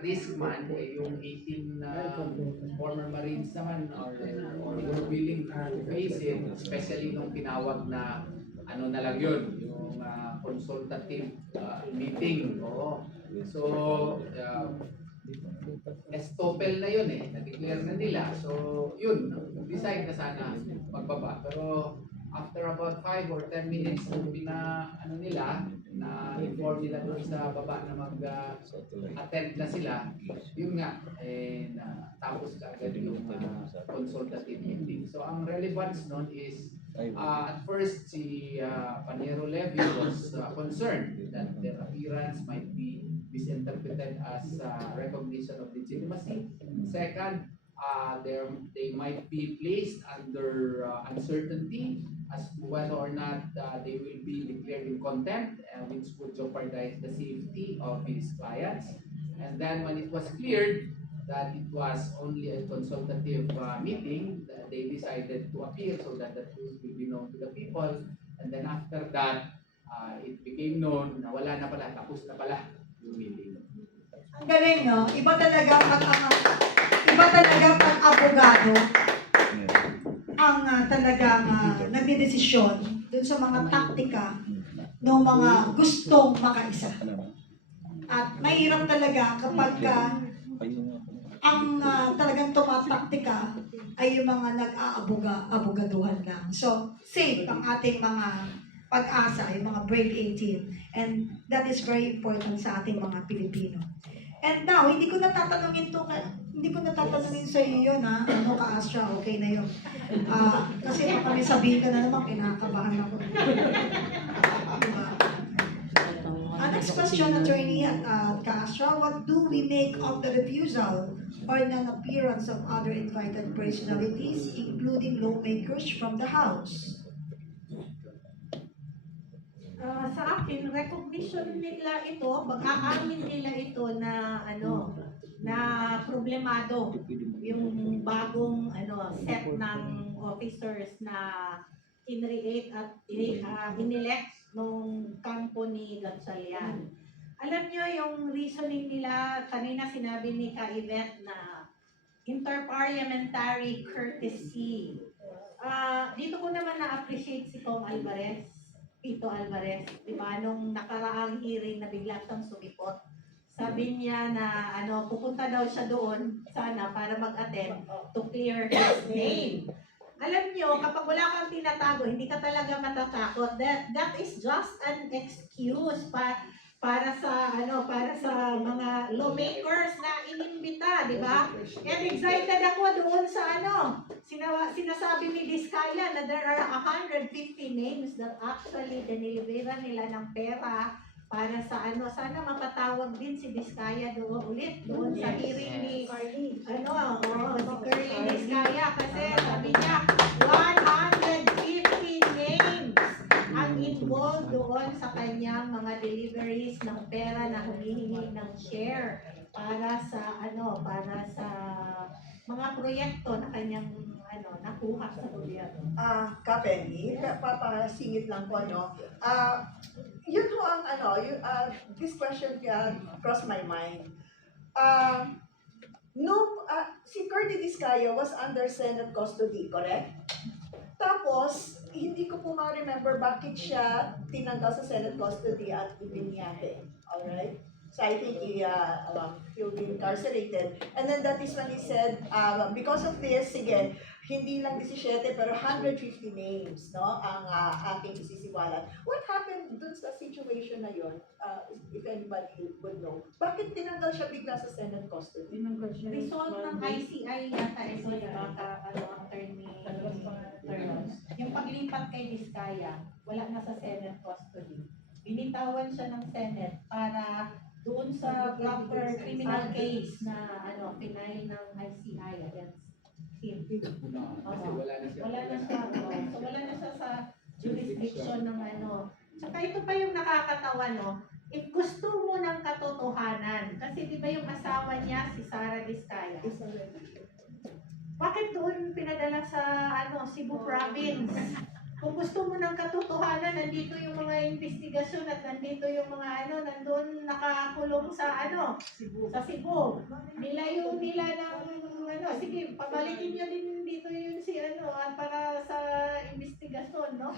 risk man, yung 18 na former Marines naman or were willing to face it, especially nung tinawag na ano na lang yun, yung consultative meeting. Oo. So, estopel na yun na-declare na nila. So, yun, decide na sana magbaba. Pero after about 5 or 10 minutes nung nila, na inform nila doon sa baba na mag-attend na sila, yun nga, na tapos agad yung consultative meeting. So, ang relevance nun is, at first, si Paniero Levy was concerned that their appearance might be misinterpreted as recognition of legitimacy. Second, they might be placed under uncertainty as to whether or not they will be declared in contempt, which would jeopardize the safety of his clients. And then when it was cleared that it was only a consultative meeting, they decided to appear so that the truth will be known to the people. And then after that, it became known na wala na pala, tapos na pala yung meeting. Ang galing, no? Iba talaga pag abogado ang talagang nagdedesisyon dun sa mga taktika ng mga gustong makaisa. At mahirap talaga kapag ang talagang tumataktika ay yung mga nag-aabogaduhan lang. So, safe ang ating mga pag-asa, yung mga Brave 18. And that is very important sa ating mga Pilipino. And now, hindi ko natatanungin sa iyo yun, ha? Ano ka, Astra, okay na yun. Kasi baka may sabihin ka na naman, kinakabahan ako. Diba? Next question, Attorney Astra, what do we make of the refusal or non-appearance of other invited personalities, including lawmakers from the House? Sa akin, recognition nila ito, pag-aamin nila ito na na problemado yung bagong set ng officers na in-create at inelect nung kampo ni Gatchalian. Alam nyo yung reasoning nila, kanina sinabi ni Ka-Yvette na interparliamentary courtesy. Dito ko naman na-appreciate si Kong Pito Alvarez, di ba, nung nakaraang hearing na bigla siyang sumipot. Sabi niya na pupunta daw siya doon sana para mag-attend to clear his name. Alam niyo, kapag wala kang tinatago, hindi ka talaga matatakot. That is just an excuse para sa mga lawmakers na inimbita, di ba? And excited ako doon sa sinasabi ni Diskaya na there are 150 names that actually dinilibera nila ng pera para sa sana mapatawag din si Diskaya doon sa hearing ni si Curly Diskaya kasi sabi niya 150 names ang involved doon sa kanyang mga deliveries ng pera na humihingi ng share para sa mga proyekto na kanyang nakuha sa gobyerno. Kapenny, papasingit lang po, yun ho ang this question crossed my mind. Si Curly Diskaya was under Senate custody, correct? Tapos, hindi ko po ma-remember bakit siya tinanggal sa Senate custody at ibinyahe. Alright? So I think he'll be incarcerated. And then that is when he said, because of this, sige, hindi lang 17 pero 150 names, no, ang ating isisiwalat. What happened dun sa situation na yun, if anybody would know? Bakit tinanggal siya bigla sa Senate custody? Result ng ICI yata ito, attorney. Yung paglipat kay Diskaya, wala na sa Senate custody. Binitawan siya ng Senate para doon sa proper criminal case na pinay ng ICI against him. Wala na siya. So wala na siya sa jurisdiction ng Tsaka ito pa yung nakakatawa, if gusto mo ng katotohanan, kasi di ba yung asawa niya si Sara Diskaya? Bakit doon pinadala sa Cebu province? Kung gusto mo ng katotohanan, nandito yung mga investigasyon at nandito yung mga nandun nakakulong sa sa Cebu. Nilayo nila ng sige, pabalikin niyo din dito yun si para sa investigasyon, no?